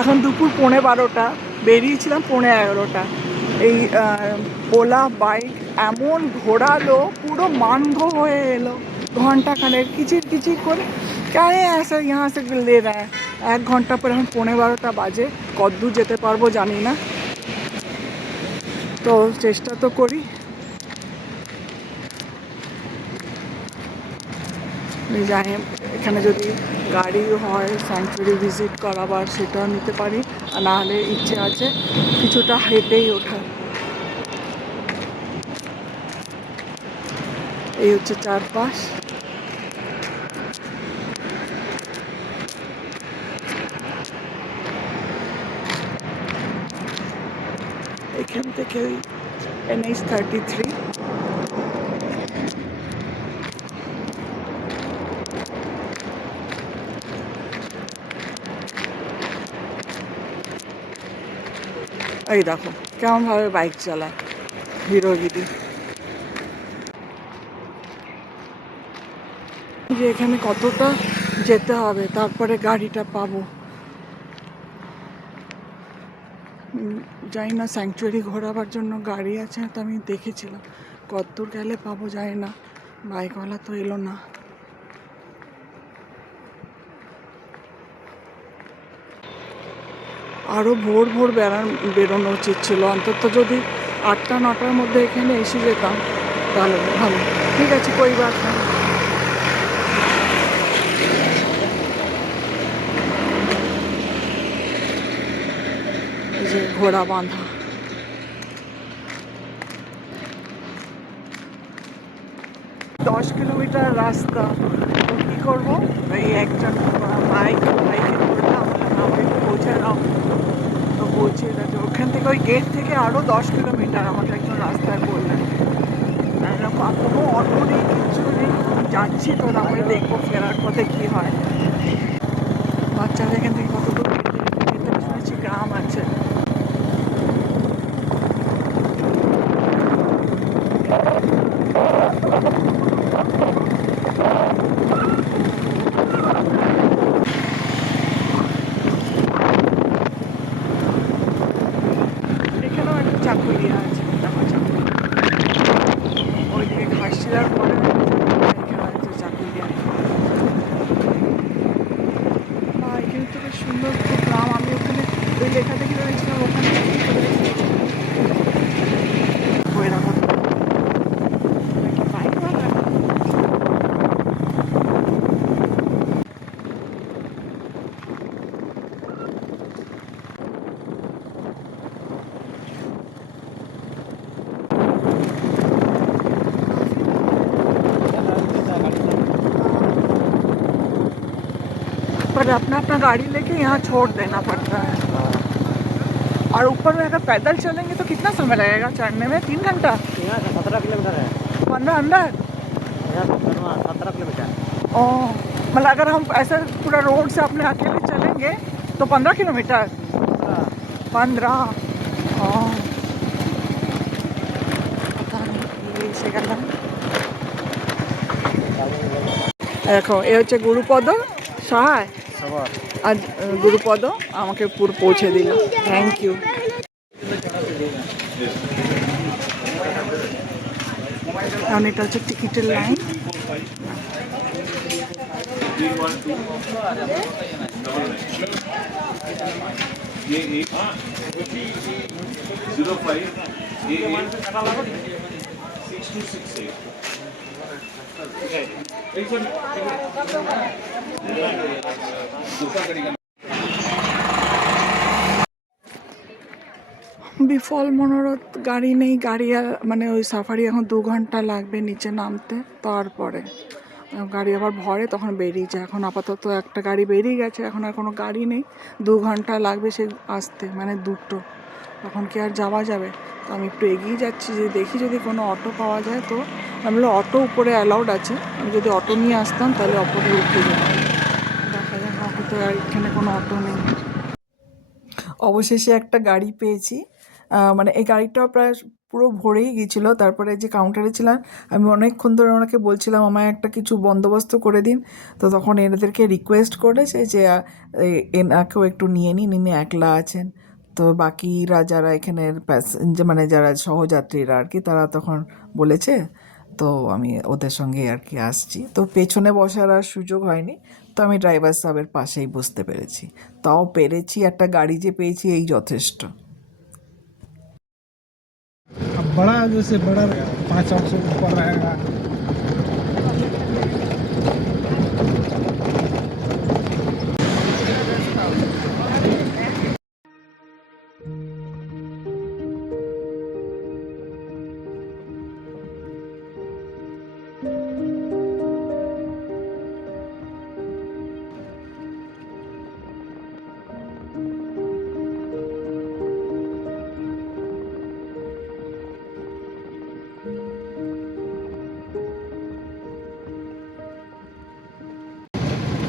এখন দুপুর 12:15, বেরিয়েছিলাম 11:15। এই ওলা বাইক এমন ঘোরালো, পুরো মানঘ হয়ে এলো ঘন্টাখানেক কিচির কিচির করে। কারে আসে ইহা সে লে রায়। 1 ঘন্টা পরে এখন 12:15 বাজে, কতদূর যেতে পারবো জানি না, তো চেষ্টা তো করি। যাই এখানে যদি গাড়ি হয় স্যাংচুরি ভিজিট করাবার, সেটাও নিতে পারি, আর নাহলে ইচ্ছে আছে কিছুটা হেঁটেই ওঠার। এই হচ্ছে চারপাশ। এখান থেকে NH-33। এই দেখো কেমনভাবে বাইক চালায় হিরোগিরি। যে এখানে কতটা যেতে হবে তারপরে গাড়িটা পাবো। জানি না স্যাংচুয়ারি ঘোরাবার জন্য গাড়ি আছে, তো আমি দেখেছিলাম, কতদূর গেলে পাবো জানি না, বাইকওয়ালা তো এলো না। আরও ভোর ভোর বেরোনো উচিত ছিল, অন্তত যদি 8টা-9টার মধ্যে এখানে এসে যেতাম তাহলে ভালো। ঠিক আছে, কই বাত না। এই যে ঘোড়া বাঁধা, 10 কিলোমিটার রাস্তা, তো কী করবো, এই একজন বাইকে করলাম, আমাকে একটু পৌঁছে দাও, তো পৌঁছে গেছে। ওখান থেকে ওই গেট থেকে আরও 10 কিলোমিটার আমাকে একজন রাস্তায় বললেন। কোনো অটো নেই, কিছু নেই, যাচ্ছি, তো আমি দেখবো ফেরার পথে কী হয়। বাচ্চারা এখান থেকে কত দূর ভেতরে শুনেছি গ্রাম আছে। এখানেও একটা চাকুলিয়া আছে, দেখো চাকুলিয়া, ওইদিকে ঘাসিলার পরে এখানে আছে চাকুলিয়া। বা এখানে তো বেশ সুন্দর গ্রাম। আমি ওখানে ওই লেখা দেখে রয়েছিলাম, ওখানে पर अपना अपना गाड़ी लेके यहाँ छोड़ देना पड़ता है। और ऊपर में अगर पैदल चलेंगे तो कितना समय लगेगा चढ़ने में? 3 घंटा? 17 किलोमीटर है। 15 अंदर? 17 किलोमीटर। ओह, मतलब अगर हम ऐसे पूरा रोड से अपने अकेले चलेंगे तो 15 किलोमीटर? 15। ओह, पता नहीं ये से गलत। দেখো এ হচ্ছে গুরুপদ সহায়, আজ গুরুপদ আমাকে পুরো পৌঁছে দিল, থ্যাংক ইউ। কারণ এটা হচ্ছে টিকিটের লাইন। বিফল মনোরথ গাড়ি নেই, গাড়ি মানে ওই সাফারি এখন 2 ঘন্টা লাগবে নিচে নামতে, তারপরে গাড়ি আবার ভরে তখন বেরিয়ে যায়। এখন আপাতত একটা গাড়ি বেরিয়ে গেছে, এখন আর কোনো গাড়ি নেই, 2 ঘন্টা লাগবে সে আসতে, মানে দুটো, তখন কি আর যাওয়া যাবে? তো আমি একটু এগিয়ে যাচ্ছি, যে দেখি যদি কোনো অটো পাওয়া যায়। তো আমি বললাম অটো উপরে অ্যালাউড আছে, আমি যদি অটো নিয়ে আসতাম তাহলে অটোতে উঠে যেতাম। দেখা যাক, হয়তো আর এখানে কোনো অটো নেই। অবশেষে একটা গাড়ি পেয়েছি, মানে এই গাড়িটাও প্রায় পুরো ভরেই গিয়েছিলো। তারপরে যে কাউন্টারে ছিলাম আমি অনেকক্ষণ ধরে ওনাকে বলছিলাম আমায় একটা কিছু বন্দোবস্ত করে দিন। তো তখন এনাদেরকে রিকোয়েস্ট করেছে যে এনাকেও একটু নিয়ে নিন, ইনি একলা আছেন। তো বাকিরা যারা এখানের প্যাসেঞ্জার মানে যারা সহযাত্রীরা আর কি, তারা তখন বলেছে, তো আমি ওদের সঙ্গে আর কি আসছি। তো পেছনে বসার আর সুযোগ হয়নি, তো আমি ড্রাইভার সাহেবের পাশেই বসতে পেরেছি। তাও পেরেছি, একটা গাড়ি যে পেয়েছি এই যথেষ্ট। अब बड़ा जैसे बड़ा 500-800 ऊपर रहेगा।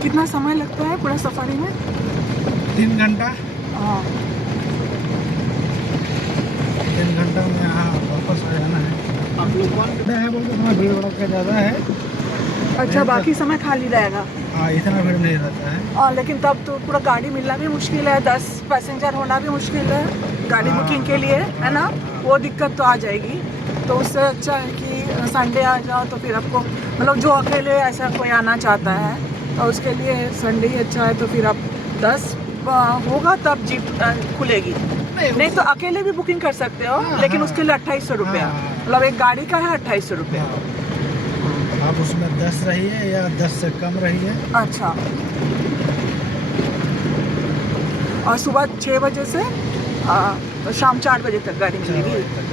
कितना समय लगता है पूरा सफारी में? 3 घंटा, हाँ। 3 घंटा में यहाँ वापस आ जाना है। आप लोग कौन है बोल के थोड़ा भीड़ भड़का ज़्यादा है। अच्छा, बाकी समय खाली रहेगा। हाँ, इतना भीड़ नहीं रहता है। लेकिन तब तो पूरा गाड़ी मिलना भी मुश्किल है, 10 पैसेंजर होना भी मुश्किल है गाड़ी हाँ। बुकिंग के लिए, है ना? वो दिक्कत तो आ जाएगी। तो उससे अच्छा है कि संडे आ जाओ, तो फिर आपको मतलब जो अकेले ऐसा कोई आना चाहता है तो उसके लिए संडे ही अच्छा है। तो फिर आप 10 होगा तब जीप खुलेगी, नहीं तो अकेले भी बुकिंग कर सकते हो। हाँ, लेकिन हाँ। उसके लिए 2800 रुपया, हाँ। मतलब एक गाड़ी का है 2800 रुपया। हाँ। आप उसमें 10 रहिए या 10 से कम रहिए। अच्छा, और सुबह 6 बजे से तो शाम 4 बजे तक गाड़ी मिलेगी।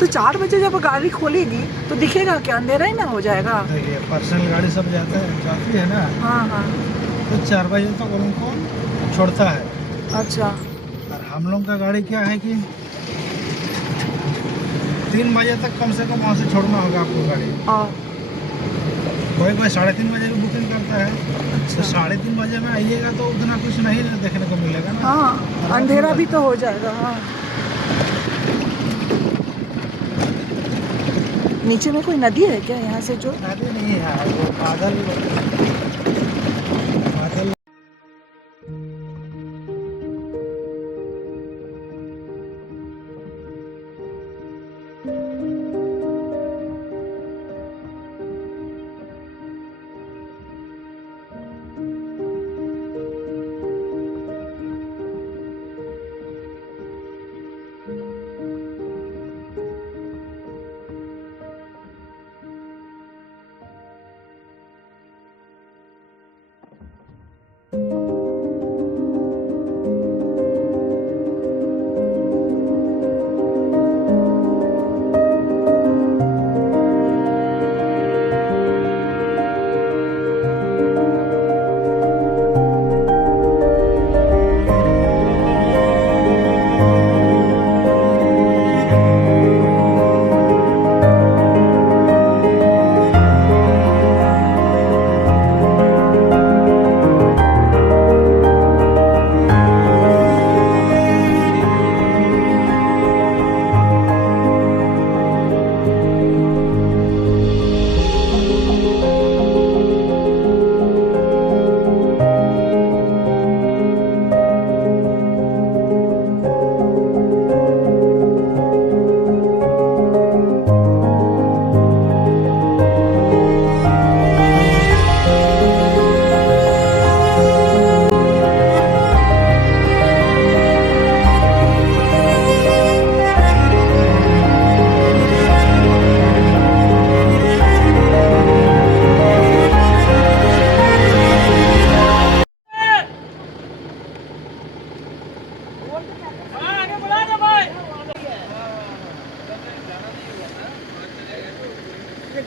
तो 4 बजे जब गाड़ी खोलेगी तो दिखेगा क्या, अंधेरा ही ना हो जाएगा? देखिए पर्सनल गाड़ी सब जाती है ना, हाँ हाँ। तो 4 बजे तक उनको छोड़ता है। अच्छा, और हम लोग का गाड़ी क्या है कि 3 बजे तक कम से कम वहाँ से छोड़ना होगा आपको गाड़ी। और कोई 3:30 बजे की बुकिंग करता है, तो 3:30 बजे में आइएगा तो उतना कुछ नहीं देखने को मिलेगा ना। हाँ, अंधेरा भी तो हो जाएगा। हाँ, नीचे में कोई नदी है क्या यहाँ से जो? नदी नहीं है, वो बादल बादल।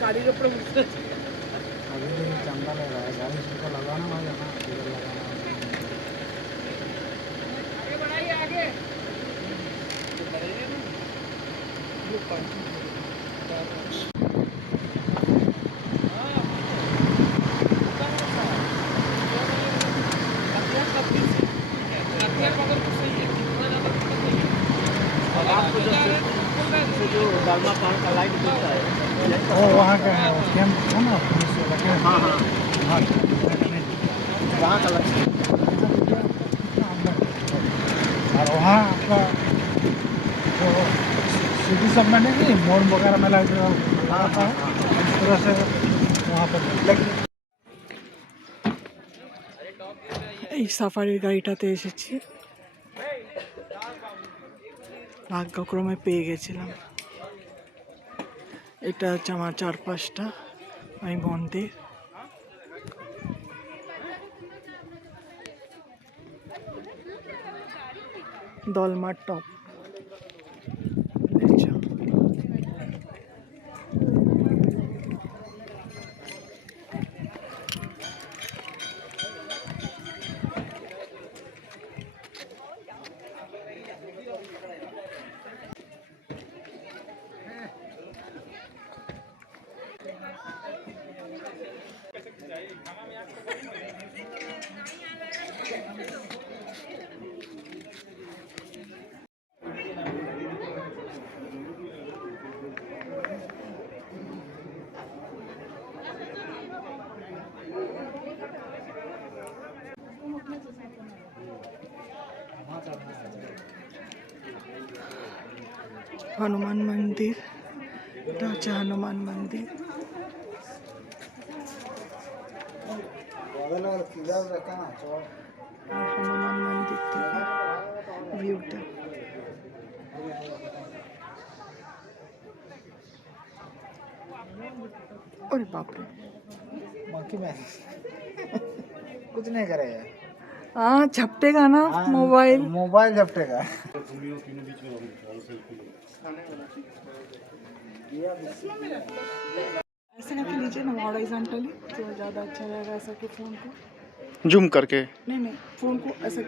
गाड़ी ऊपर अभी चंदा लग रहा है, गाड़ी को लगाना होगा ना, इधर लगाना आपको जब जो डालमा पान का लाइट मिलता है वो वहाँ का है, वो कैंप है ना पुलिस वाला कैंप। हाँ हाँ हाँ वहाँ का लक्ष्य और वहाँ आपका जो सिटी सब में नहीं मोड़ वगैरह में लाइट लगाता है, इस तरह से वहाँ पर लेकिन এই সাফারির গাড়িটাতে এসেছি, ভাগ্যক্রমে পেয়ে গেছিলাম। এটা হচ্ছে আমার চারপাশটা ওই মন্দির। দলমার টপ দেখছো? হনুমান মন্দির, এটা হচ্ছে হনুমান মন্দির। আর হনুমান মন্দির থেকে ভিউটা अरे बाप रे, मंकी मैन कुछ नहीं करेगा। हाँ झपटेगा ना मोबाइल। मोबाइल झपटेगा। ऐसे करके लीजिए ना हॉरिजॉन्टली, तो ज़्यादा अच्छा रहेगा। ऐसा कि फ़ोन को जूम करके नहीं फ़ोन को ऐसे,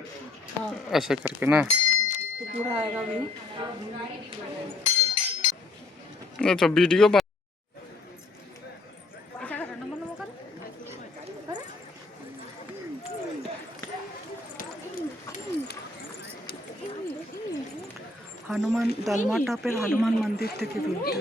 हाँ ऐसे करके ना, तो पूरा आएगा व्यू। नहीं तो वीडियो হনুমান দলমা টপের হনুমান মন্দির থেকে ভিউটা।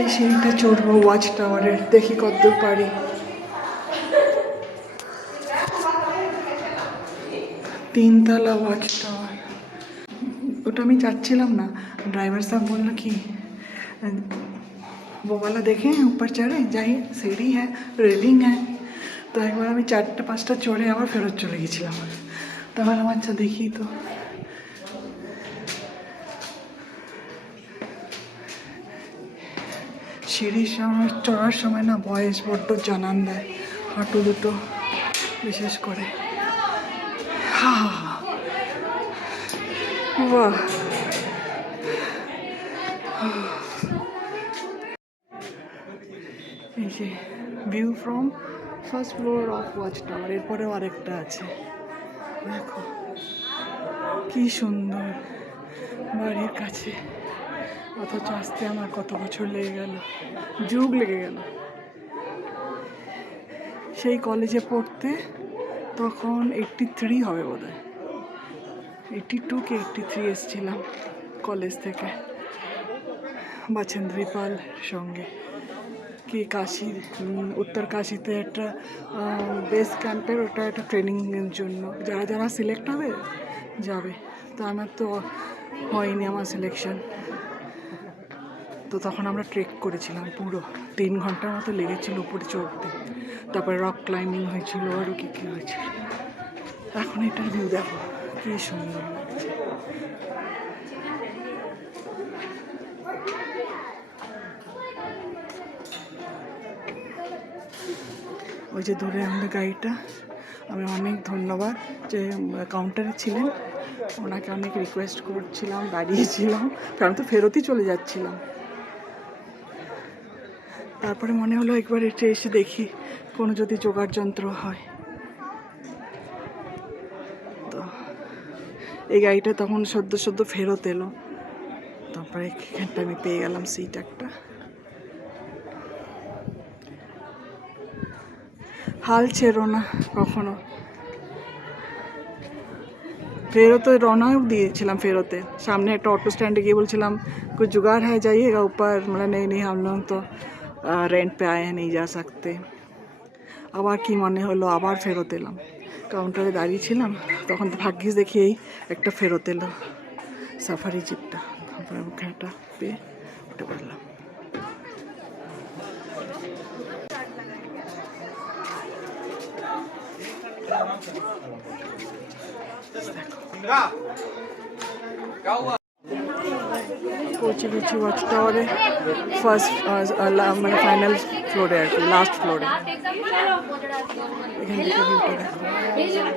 এই সিঁড়িটা চড়বো ওয়াচ টাওয়ারের, দেখি কতদূর পারি। তিনতলা ওয়াচ টাওয়ার, ওটা আমি যাচ্ছিলাম না, ड्राइवर साहब बोला कि वो वाला देखें ऊपर चढ़े जाइए, सीढ़ी है रेलिंग है। तो একবার আমি 4টা-5টা চড়ে আবার ফেরত চলে গেছিলাম। তখন আমার আচ্ছা দেখি তো সিঁড়ির সামনে চড়ার সময় না বয়স বড্ড জানান দেয়, হাঁটু দুটো বিশেষ করে। বাহ, এই যে view from first floor of watch tower. এরপরেও আরেকটা আছে, দেখো কি সুন্দর বাড়ির কাছে, অথচ আসতে আমার কত বছর লেগে গেল, যুগ লেগে গেল। সেই কলেজে পড়তে তখন 83 হবে বোধ হয়, 82 কি 83 এসেছিলাম কলেজ থেকে বাচেন্দ্রী পাল সঙ্গে। কি কাশির উত্তর কাশিতে একটা বেস ক্যাম্পের, ওটা একটা ট্রেনিংয়ের জন্য যারা যারা সিলেক্ট হবে যাবে। তো আমার তো হয়নি আমার সিলেকশন, তো তখন আমরা ট্রেক করেছিলাম পুরো 3 ঘন্টার মতো লেগেছিল উপরে চড়তে। তারপরে রক ক্লাইম্বিং হয়েছিল, আরও কী কী হয়েছিল। এখন এটার ভিউ দেখো কী সুন্দর লাগছে। ওই যে দূরে আমাদের গাড়িটা, আমি অনেক ধন্যবাদ যে কাউন্টারে ছিলেন, ওনাকে অনেক রিকোয়েস্ট করছিলাম, দাঁড়িয়েছিলাম, আমি তো ফেরতই চলে যাচ্ছিলাম। তারপরে মনে হলো একবার এটা এসে দেখি কোনো যদি জোগাড় যন্ত্র হয়। তো এই গাড়িটা তখন সদ্য ফেরত এলো, তারপরে এখানটা আমি পেয়ে গেলাম সিট একটা। হাল ছেড়ো না কখনো। ফেরতে রওনাও দিয়েছিলাম ফেরতে সামনে একটা অটো স্ট্যান্ডে গিয়ে বলছিলাম कुछ जुगाड़ है जाइएगा ऊपर मतलब नहीं नहीं हम लोग तो रेंट पे आए हैं नहीं जा सकते আবার কি মনে হলো আবার ফেরত এলাম কাউন্টারে দাঁড়িয়ে ছিলাম তখন তো ভাগ্যিস দেখি এই একটা ফেরত এলো সাফারি জিপটা তারপরে ওখানটা পেয়ে উঠে পড়লাম পৌঁছে গেছি ওয়াচ টাওয়ারে ফার্স্ট মানে ফাইনাল ফ্লোরে আর কি লাস্ট ফ্লোরে এখান থেকে ভিউটা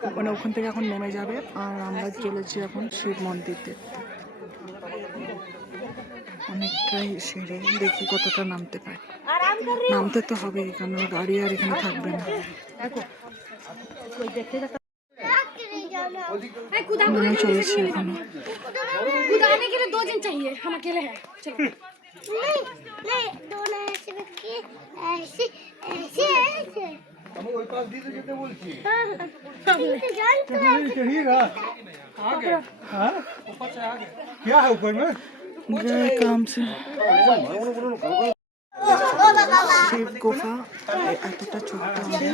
দেখো মানে ওখান থেকে এখন নেমে যাবে আর আমরা চলেছি এখন শিব মন্দির দেখতে অনেকটাই সিঁড়ি দেখি কতটা নামতে পারি নামতে তো হবে কারণ গাড়ি আর এখানে থাকবে না মনে চলেছি এখানে आने के लिए 2 दिन चाहिए हम अकेले हैं चलो नहीं नहीं दोनों ऐसे रखिए ऐसे ऐसे ऐसे हम वही पास दी तो जेते बोलছি चढ़िएगा आगे हाँ ऊपर से आगे क्या है ऊपर में गए काम से শিব গুফা এতটা ছোট্ট হবে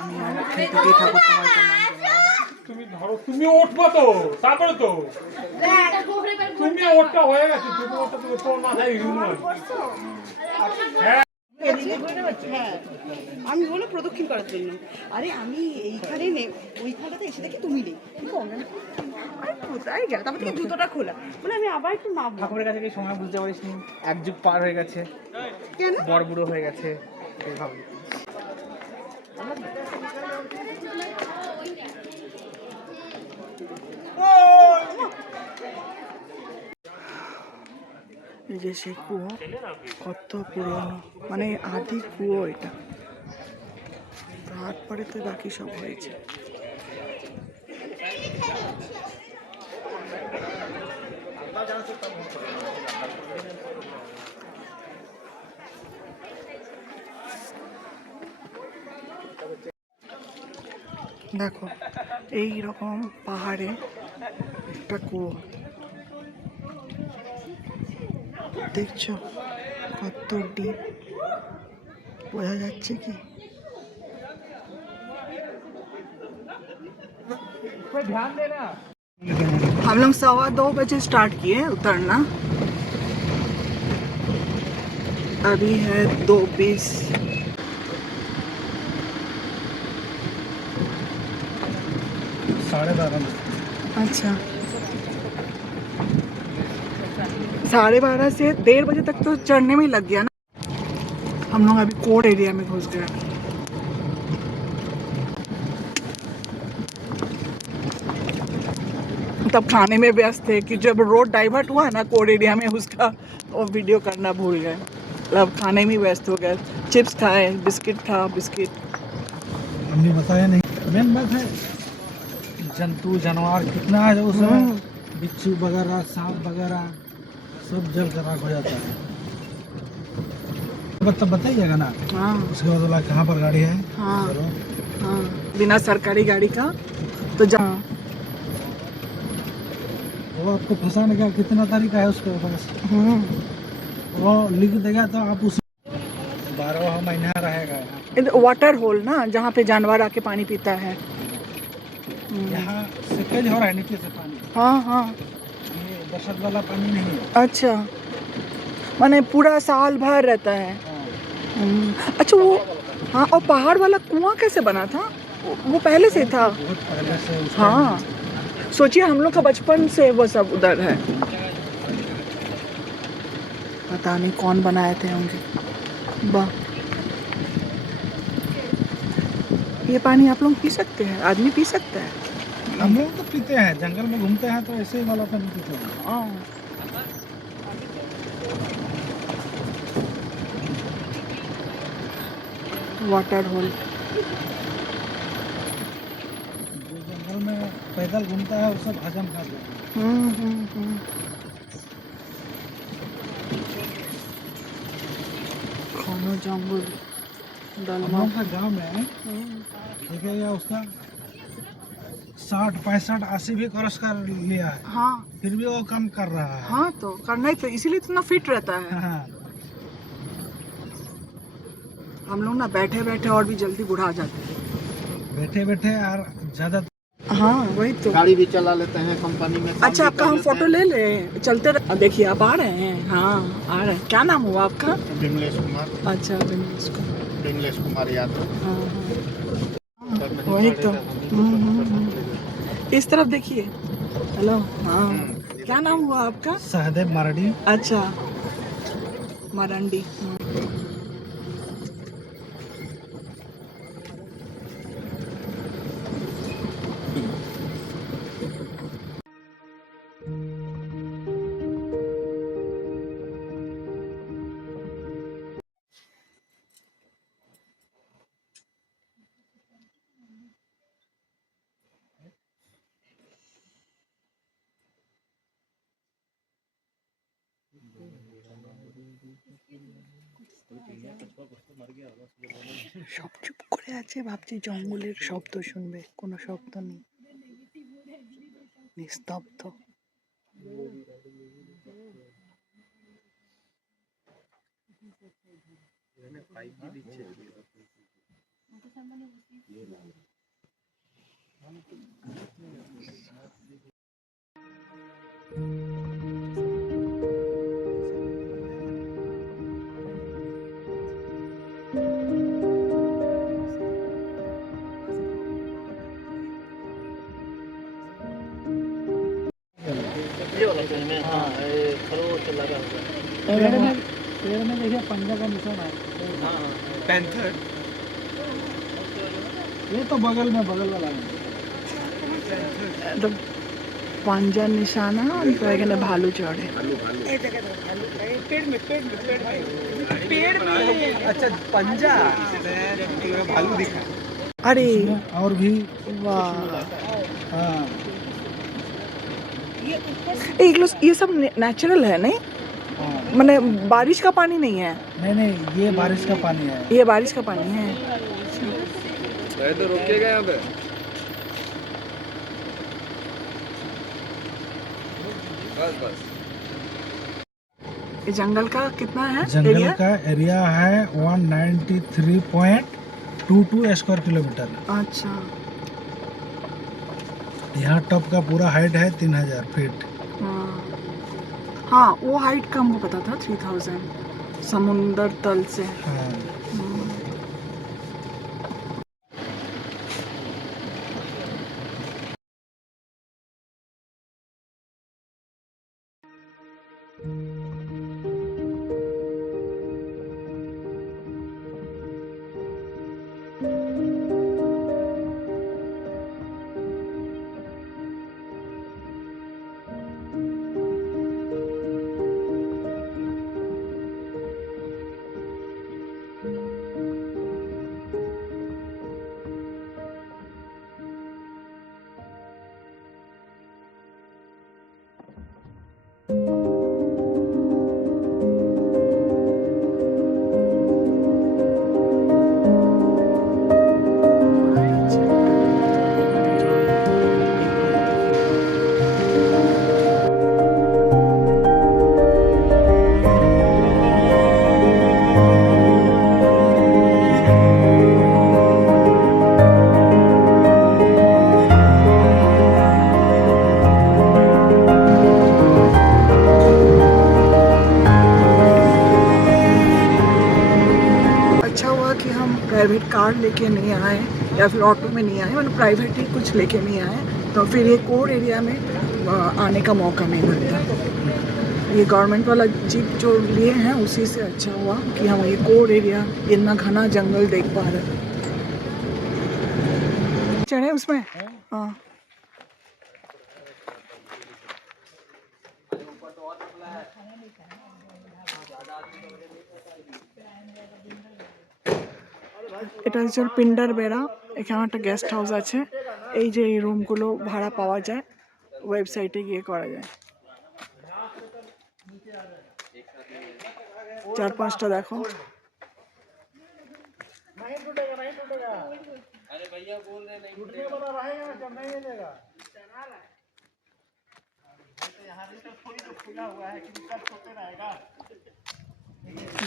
আমি আর এখান থেকে ঠাকুর তোমার নাম তুমি ধরো তুমি উঠবো তো তারপরে তো তুমি ওটা হয়ে গেছে তুমি ওটা তুমি তোর মাথায় হিউম্যান আমি বলো প্রদক্ষিণ করার জন্য আরে আমি এইখানে ওইখানটাতে এসে দেখি তুমি নেই আরে কোথায় গেল তারপর থেকে জুতোটা খোলা বলে আমি আবার একটু নামবো ঠাকুরের কাছে কি সময় বুঝতে পারিস নি এক যুগ পার হয়ে গেছে কেন বড় বুড়ো হয়ে গেছে এই ভাবি এই যে সেই কুয়ো কত পুরনো মানে আদি কুয়ো এটা তারপরে তো বাকি সব হয়েছে দেখো এই রকম পাহাড়ে একটা কুয়ো দেখছো কত ডিপ বোঝা যাচ্ছে কি ध्यान देना हम लोग 2:15 बजे स्टार्ट किए उतरना अभी है 2:20 12:30 अच्छा 12:30 से 1:30 बजे तक तो चढ़ने में ही लग गया ना हम लोग अभी कोर्ट एरिया में घुस गए तब खाने में व्यस्त थे कि जब रोड डाइवर्ट हुआ ना कोर्ट एरिया में उसका वो वीडियो करना भूल गए मतलब खाने में व्यस्त हो गए चिप्स खाए बिस्किट था बिस्किट हमने बताया नहीं मेन बात है जंतु जानवर कितना है उसमें बिच्छू वगैरह सांप वगैरह सब जल कर राख हो जाता है तब बताइएगा ना हाँ उसके बाद बोला कहाँ पर गाड़ी है हाँ करो। हाँ बिना सरकारी गाड़ी का तो जहाँ वो आपको फंसाने का कितना तरीका है उसके पास वो लिख देगा तो आप उस 12वां महीना रहेगा यहाँ वाटर होल ना जहाँ पे जानवर आके पानी पीता है यहाँ से कई लीकेज हो रहा है नीचे से पानी, हाँ हाँ। ये बरसात वाला पानी नहीं है। अच्छा, माने पूरा साल भर रहता है। अच्छा वो, हाँ, और पहाड़ वाला कुआं कैसे बना था? वो पहले से था? बहुत पहले से उसका हाँ, सोचिए हम लोग का बचपन से वो सब उधर है। पता नहीं कौन बनाए थे होंगे। वाह, ये पानी आप लोग पी सकते हैं? आदमी पी सकता है? हम लोग तो पीते हैं, जंगल में घूमते हैं तो ऐसे ही वाला पानी पीते हैं। हाँ। Water hole. जो जंगल में पैदल घूमता है वो सब हजम कर लेता है। खाना जंगल हम दलमा। लोग का गाँव में देखिएगा उसका 60, 65, 80 भी क्रॉस कर लिया है, हाँ फिर भी वो कम कर रहा है। हाँ, तो करना ही तो, इसीलिए इतना फिट रहता है। हाँ, हम लोग ना बैठे बैठे और भी जल्दी बुढ़ा जाते हैं। बैठे बैठे और ज्यादा हाँ वही तो। गाड़ी भी चला लेते हैं कंपनी में। काम अच्छा, भी आपका कर हम लेते फोटो हैं। ले ले, चलते देखिए आप आ रहे हैं। हाँ आ रहे हैं। क्या नाम हुआ आपका? विमलेश कुमार। अच्छा, विमलेश को। विमलेश कुमार यादव। हाँ हाँ, वही तो। इस तरफ देखिए। हेलो, हाँ, क्या नाम हुआ आपका? सहदेव मराठी। अच्छा, मरंडी। সব চুপ করে আছে, ভাবছি জঙ্গলের শব্দ শুনবে, কোনো শব্দ নেই, নিস্তব্ধ। पेड़ में देखिए पंजा का निशान है। पैंथर। ये तो बगल वाला है। एकदम पांजा निशाना, तो এখানে ভালু চড়ে। पेड़ में। अच्छा पंजा। भालू दिखा। अरे और भी वाह, हाँ, ये सब नेचुरल है नहीं? हाँ। माने बारिश का पानी नहीं है? नहीं, ये बारिश का पानी है। ये बारिश का पानी है। तो रोकिएगा यहाँ पे। बस। ये जंगल का कितना है जंगल एरिया? का एरिया है 193.22 स्क्वायर किलोमीटर। अच्छा, यहाँ टॉप का पूरा हाइट है 3000 फीट। हाँ हाँ, वो हाइट का हमको पता था, 3000 समुंदर तल से। हाँ। अच्छा हुआ कि हम प्राइवेट कार लेके नहीं आए या फिर ऑटो में नहीं आए, मतलब प्राइवेट ही कुछ लेके नहीं आए, तो फिर ये कोर एरिया में आने का मौका नहीं मिलता। ये गवर्नमेंट वाला जीप जो लिए हैं उसी से अच्छा हुआ कि हम ये कोर एरिया, इतना घना जंगल देख पा रहे हैं। चढ़े उसमें? हाँ। এটা হচ্ছে পিন্ডার বেড়া। এখানে একটা গেস্ট হাউস আছে। এই যে এই রুমগুলো ভাড়া পাওয়া যায়, ওয়েবসাইটে গিয়ে করা যায়। 4-5টা দেখো।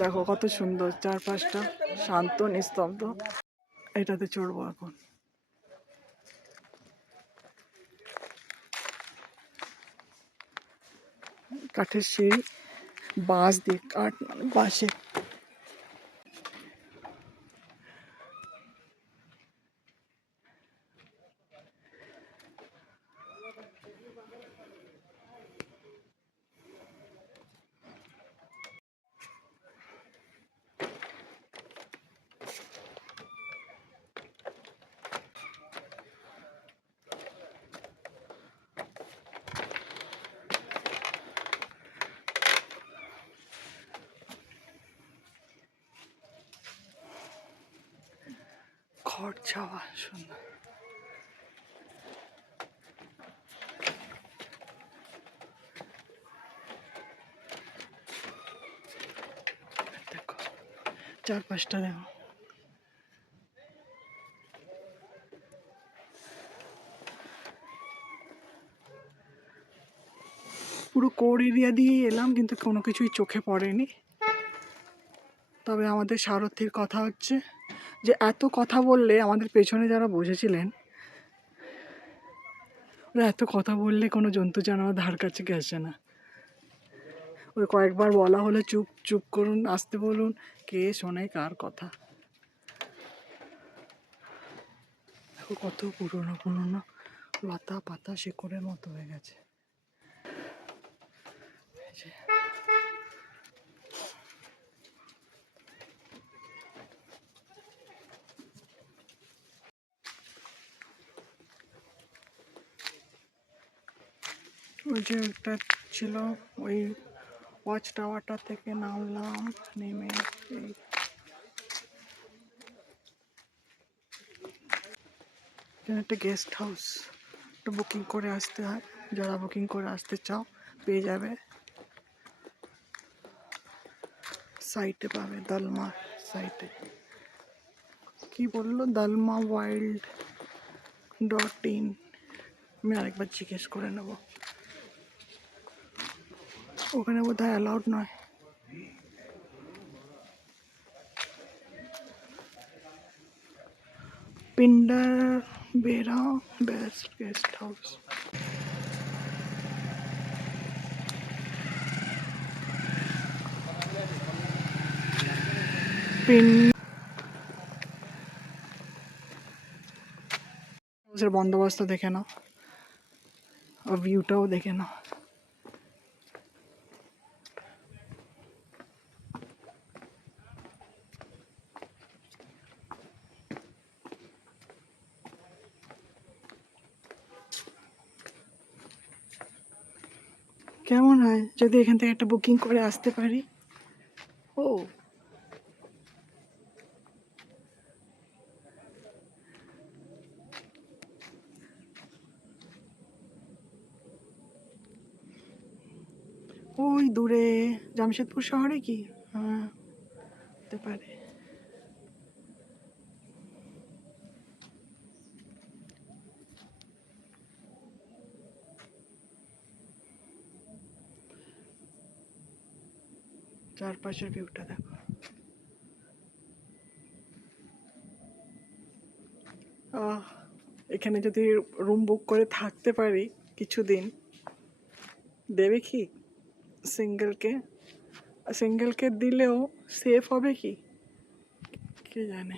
দেখো কত সুন্দর, 4-5টা শান্ত নিস্তব্ধ। এটাতে চড়বো এখন। কাঠের সিঁড়ি, বাঁশ দিয়ে, কাঠ মানে বাঁশে। খড় ছাওয়া সুন্দর। দেখো 4-5টা দেখো। পুরো কোর এরিয়া দিয়েই এলাম, কিন্তু কোনো কিছুই চোখে পড়েনি। তবে আমাদের সারথীর কথা হচ্ছে যে এত কথা বললে, আমাদের পেছনে যারা বসেছিলেন ওরা এত কথা বললে কোনো জন্তু জানোয়ার ধার কাছে গেছে না। ওই কয়েকবার বলা হলে চুপ চুপ করুন, আসতে বলুন, কে শোনে কার কথা। দেখো কত পুরনো পুরনো লতা পাতা শেকড়ের মতো হয়ে গেছে। ওই যে একটা ছিল, ওই ওয়াচ টাওয়ারটা থেকে নামলাম, নেমে এই এখানে একটা গেস্ট হাউস, একটা বুকিং করে আসতে হয়। যারা বুকিং করে আসতে চাও পেয়ে যাবে, সাইটে পাবে, দালমা সাইটে। কি বললো, দালমা wild.in। আমি আরেকবার জিজ্ঞেস করে নেব। ওখানে বোধহয় অ্যালাউড নয়। পিন্ডার বেড়া বেস্ট গেস্ট হাউস। বন্দোবস্ত দেখে নাও, আর ভিউটাও দেখে নাও। কেমন হয় যদি এখান থেকে একটা বুকিং করে আসতে পারি? ও ওই দূরে জামশেদপুর শহরে কি? হ্যাঁ হতে পারে। চারপাশের ভিউটা দেখো। এখানে যদি রুম বুক করে থাকতে পারি কিছুদিন, দেবে কি সিঙ্গেলকে? সিঙ্গেলকে দিলেও সেফ হবে কি? কে জানে।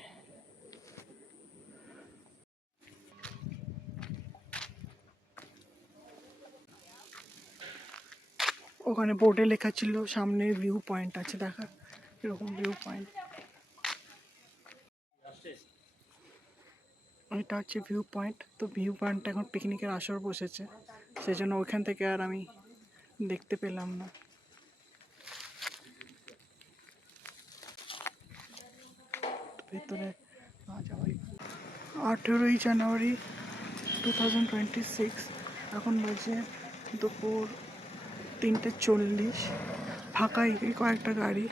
ওখানে বোর্ডে লেখা ছিল সামনে ভিউ পয়েন্ট আছে, দেখা এরকম ভিউ পয়েন্ট। এটা হচ্ছে ভিউ পয়েন্ট। তো ভিউ পয়েন্টটা এখন পিকনিকের আসর বসেছে, সেই জন্য ওইখান থেকে আর আমি দেখতে পেলাম না। ভেতরে না যাওয়াই। 18ই জানুয়ারি 2026, এখন বাজে দুপুর 3:40। ফাঁকাই কয়েকটা গাড়ি।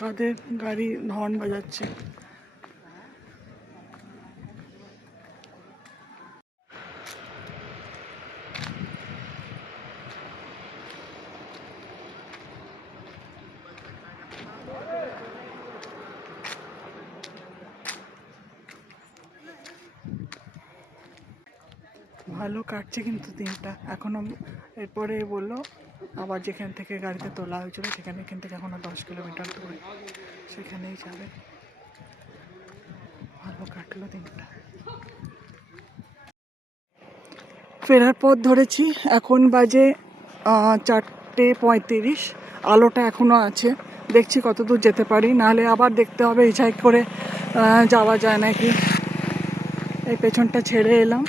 কাদের গাড়ি হর্ন বাজাচ্ছে। ভালো কাটছে কিন্তু দিনটা এখনো। এরপরে বললো আবার যেখান থেকে গাড়িতে তোলা হয়েছিল সেখানে, এখান থেকে এখনো 10 কিলোমিটার দূরে, সেখানেই যাবে। ভালো কাটলো দিনটা। ফেরার পথ ধরেছি, এখন বাজে 4:35। আলোটা এখনও আছে, দেখছি কত দূর যেতে পারি, নাহলে আবার দেখতে হবে হিচাই করে যাওয়া যায় নাকি। এই পেছনটা ছেড়ে এলাম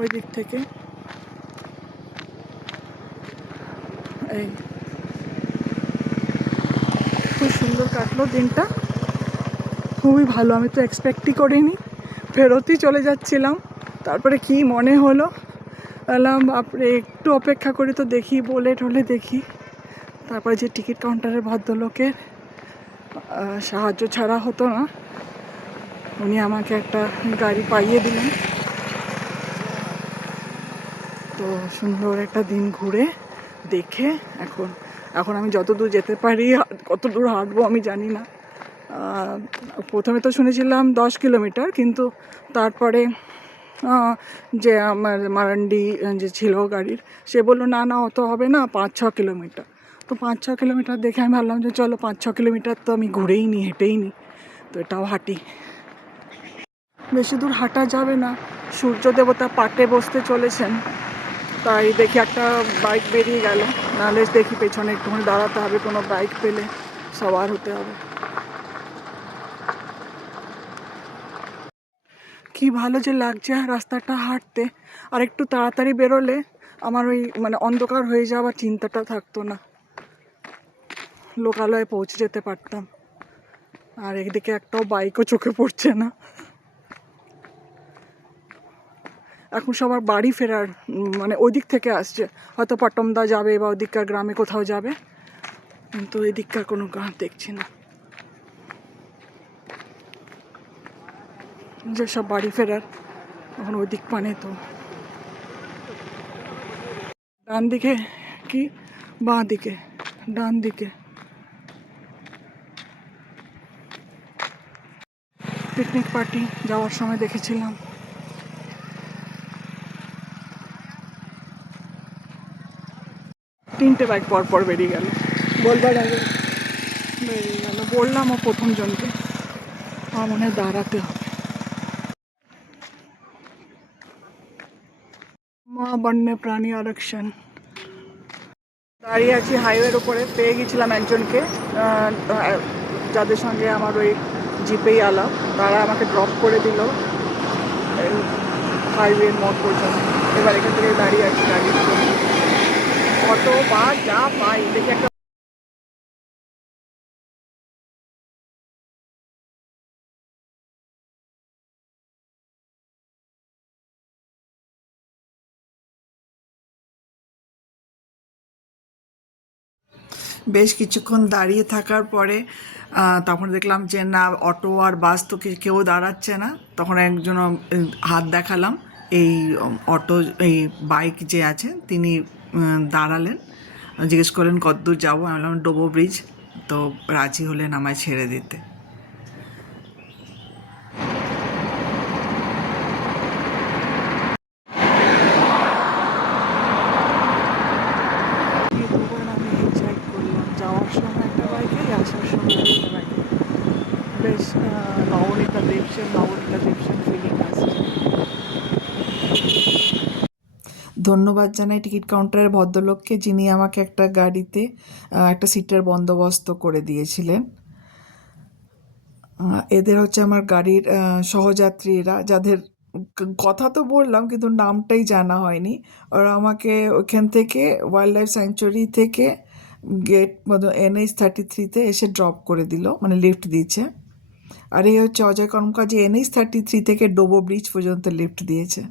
ওই দিক থেকে। এই খুব সুন্দর কাটলো দিনটা, খুবই ভালো। আমি তো এক্সপেক্টই করিনি, ফেরতই চলে যাচ্ছিলাম, তারপরে কি মনে হলো বললাম বাপরে একটু অপেক্ষা করি তো দেখি, বলে টলে দেখি। তারপরে যে টিকিট কাউন্টারের ভদ্রলোকের সাহায্য ছাড়া হতো না, উনি আমাকে একটা গাড়ি পাইয়ে দিলেন। তো সুন্দর একটা দিন ঘুরে দেখে এখন আমি যত দূর যেতে পারি, কত দূর হাঁটবো আমি জানি না। প্রথমে তো শুনেছিলাম 10 কিলোমিটার, কিন্তু তারপরে যে আমার মারান্ডি যে ছিল গাড়ির, সে বললো না না অত হবে না, 5-6 কিলোমিটার। তো 5-6 কিলোমিটার দেখে আমি ভাবলাম যে চলো 5-6 কিলোমিটার তো আমি ঘুরেই নিই, হেঁটেই নিই, তো এটাও হাঁটি। বেশি দূর হাঁটা যাবে না, সূর্য দেবতা পাটে বসতে চলেছেন, তাই দেখি একটা বাইক বেরিয়ে গেল, নাহলে দেখি পেছনে একটুখানি দাঁড়াতে হবে, কোনো বাইক পেলে সবার হতে হবে। কি ভালো যে লাগছে রাস্তাটা হাঁটতে, আর একটু তাড়াতাড়ি বেরোলে আমার ওই মানে অন্ধকার হয়ে যাওয়ার চিন্তাটা থাকতো না, লোকালয়ে পৌঁছে যেতে পারতাম। আর একদিকে একটাও বাইকও চোখে পড়ছে না। এখন সবার বাড়ি ফেরার মানে ওই দিক থেকে আসছে, হয়তো পটমদা যাবে বা ওদিককার গ্রামে কোথাও যাবে, কিন্তু এই দিককার কোনো গ্রাম দেখছি না। যে সব বাড়ি ফেরার এখন ওই দিক পানে। তো ডান দিকে কি বাঁ দিকে? ডান দিকে। পিকনিক পার্টি যাওয়ার সময় দেখেছিলাম। তিনটে বাইক পর বেরিয়ে গেল, বলবার আগে বেরিয়ে গেল। বললাম ও প্রথম জনকে, আমার মনে হয় দাঁড়াতে হবে। মা বন্যে প্রাণী আরক্ষণ। দাঁড়িয়ে আছি হাইওয়ের উপরে, পেয়ে গেছিলাম একজনকে, যাদের সঙ্গে আমার ওই জিপেই আলাপ, তারা আমাকে ড্রপ করে দিল হাইওয়ের মোড় পর্যন্ত। এবার এখান থেকে দাঁড়িয়ে আছি গাড়ির জন্য, অটো বা যা পাই দেখি একটা। বেশ কিছুক্ষণ দাঁড়িয়ে থাকার পরে তখন দেখলাম যে না, অটো আর বাস তো কেউ দাঁড়াচ্ছে না। তখন একজন হাত দেখালাম, এই অটো এই বাইক যে আছে তিনি দাঁড়ালেন, জিজ্ঞেস করলেন কতদূর যাবো। আমি বললাম ডোবো ব্রিজ, তো রাজি হলেন আমায় ছেড়ে দিতে। ধন্যবাদ জানাই টিকিট কাউন্টারের ভদ্রলোককে, যিনি আমাকে একটা গাড়িতে একটা সিটের বন্দোবস্ত করে দিয়েছিলেন। এদের হচ্ছে আমার গাড়ির সহযাত্রীরা, যাদের কথা তো বললাম কিন্তু নামটাই জানা হয়নি। ওরা আমাকে ওইখান থেকে ওয়াইল্ড লাইফ স্যাংচুয়ারি থেকে গেট NH-33-তে এসে ড্রপ করে দিল, মানে লিফট দিচ্ছে। আর এই হচ্ছে অজয় কর্মকার, যে NH-33 থেকে ডোবো ব্রিজ পর্যন্ত লিফট দিয়েছে।